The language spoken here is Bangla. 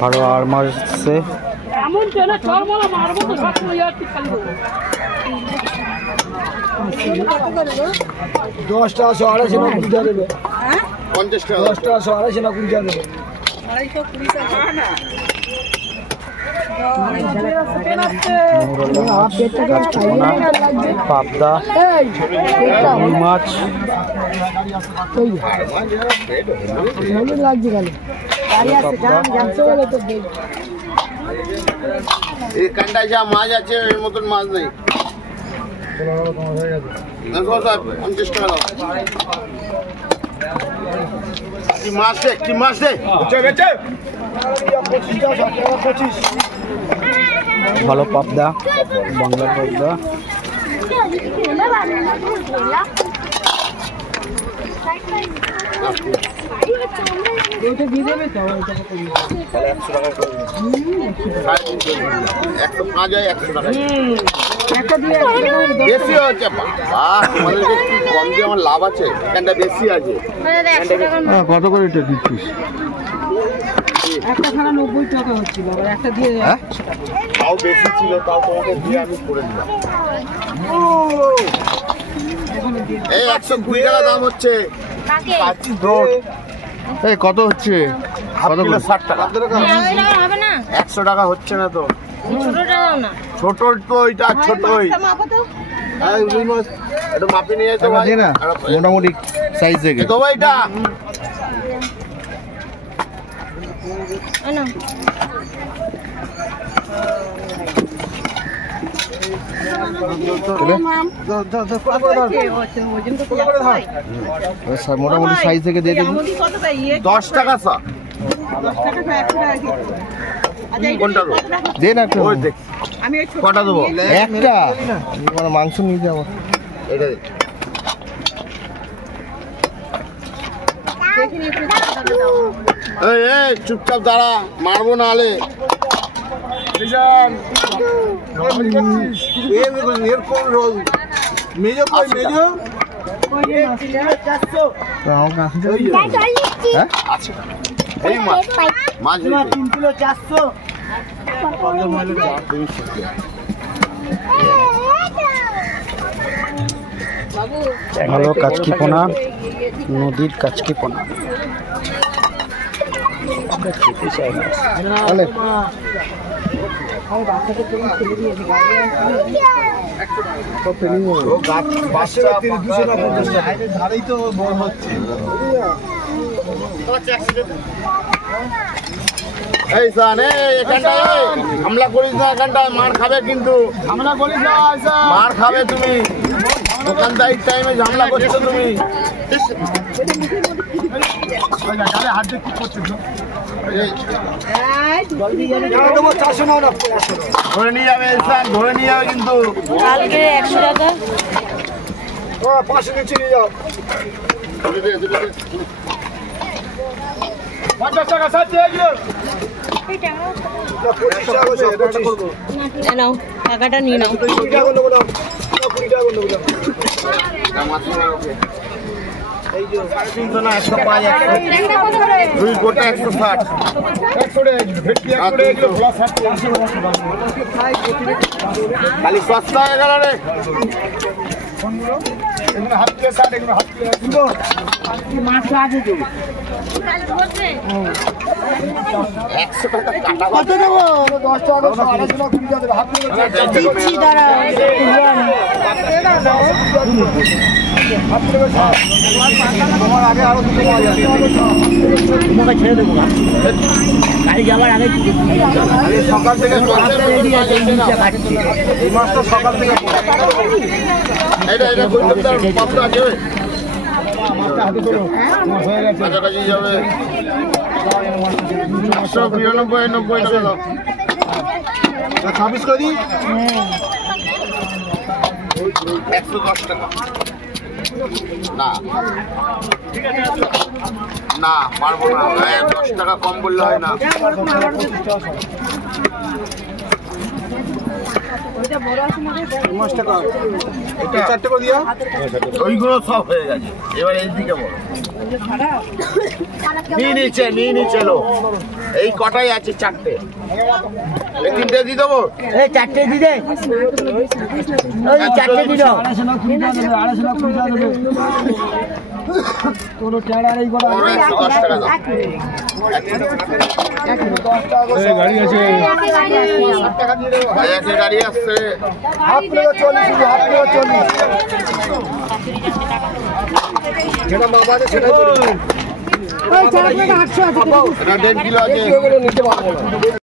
ভালো আর মারছে এমন কেন চরমালা মারবো তো সব ইয়ার ঠিক খালি 10 টাকা 250 না 20 টাকা দেবে। হ্যাঁ 50 টাকা 10 টাকা 250 না 20 টাকা দেবে। 220 টাকা না পাবদা মাছ এই কান্ডায় যা মাছ আছে এর মতন মাছ নেই। 50 টাকা দাও। কি মাছ দে, কি মাছ দে? ভালো পাবদা বাংলা পাবদা বেশি হচ্ছে কম দিয়ে আমার লাভ আছে, এখানটা বেশি আছে। কত করে এটা দিচ্ছিস? একটা খানা 90 টাকা হচ্ছিল আর একটা দিয়ে তাও বেশি ছিল, তাও তোমাকে দিয়ে আমি করে দিলাম। এই 120 টাকা দাম হচ্ছে। এই কত হচ্ছে? কত কিলো? 60 টাকা। 100 টাকা হচ্ছে না তো। ছোট তো ওইটা ছোটই। একটু মাপি নিয়ে যেতে ভাই না মোটামুটি সাইজ দেখে তো ভাই এটা মোটামুটি সাইজ থেকে দিয়ে দেবো। 10 টাকা স্যার। কোনটা দে না একটু। ওই দেখ কটা দেবো? একটা মাংস নিয়ে যাবো। এটা এই চুপচাপ দাঁড়া, মারবো না আলে। এই মাছ 3 কিলো 400। ভালো কাচকি পোনা, নদীর কাচকি পোনা খেতে চাই না। এই সান এখানটায় হামলা করিস না, এখানটায় মার খাবে কিন্তু। হামলা করিস না, মার খাবে তুমি। দোকানদারির টাইমে ঝামেলা করছো তুমি। ধরে নিয়ে যাবে ইনসান, ধরে নিয়ে যাবে কিন্তু। কালকে 100 টাকা 500 নিচে নিয়ে যাও। 50 টাকা সাথে এগুলো। নাও টাকাটা নিয়ে নাও। 20 টাকা নেবো না, 20 টাকা নেবো না। এই যে 350 না 105 2 গোটা 160 ভেটকি 100 খালি সস্তা হয়ে গেল রে। হাত প্লেট 60 এগুলো হাত প্লেট মাছ লাগে তো 100 টাকা কাটা কত দেবো? 10 টাকা 250 টাকা 20 টাকা দেবে। হাত প্লেট দিচ্ছি দাঁড়াও। তোমার আগে আরো দুটো পাওয়া যাবে। তোমাকে ছেড়ে দেবো গাড়ি যাওয়ার আগে সকাল থেকে এই মাছটা সকাল থেকে এটা কলকাতার পাপড়া আছে মাছটা হাতে তোলো। মাছ হয়ে গেছে। কাছাকাছি যাবে 192 90 টাকা দাও। 26 করে দিই। 110 টাকা না না পারবো না, 10 টাকা কম বললে হয় না। এটা 4টে করে দিও। ওইগুলো সব হয়ে গেছে, এবার এই দিকে বলো। নিয়ে নিচে লো, এই কটাই আছে 4টে, এই 3টে দিয়ে দেবো। এই 4টে দি দে, ওই 4টে দি দাও। 250 না 20 টাকা দেবে, 250 না 20 টাকা দেবে। তোর টাড়া এই করা বড় 110 টাকা দাও। গাড়ি আছে। ভাই একটা গাড়ি আসছে, হাফ প্লেট 40 শুধু, হাফ প্লেট 40। যেটা মাপ আছে সেটাই বলুন। এটা 1.5 কিলো আছে। নিতে পারবো না।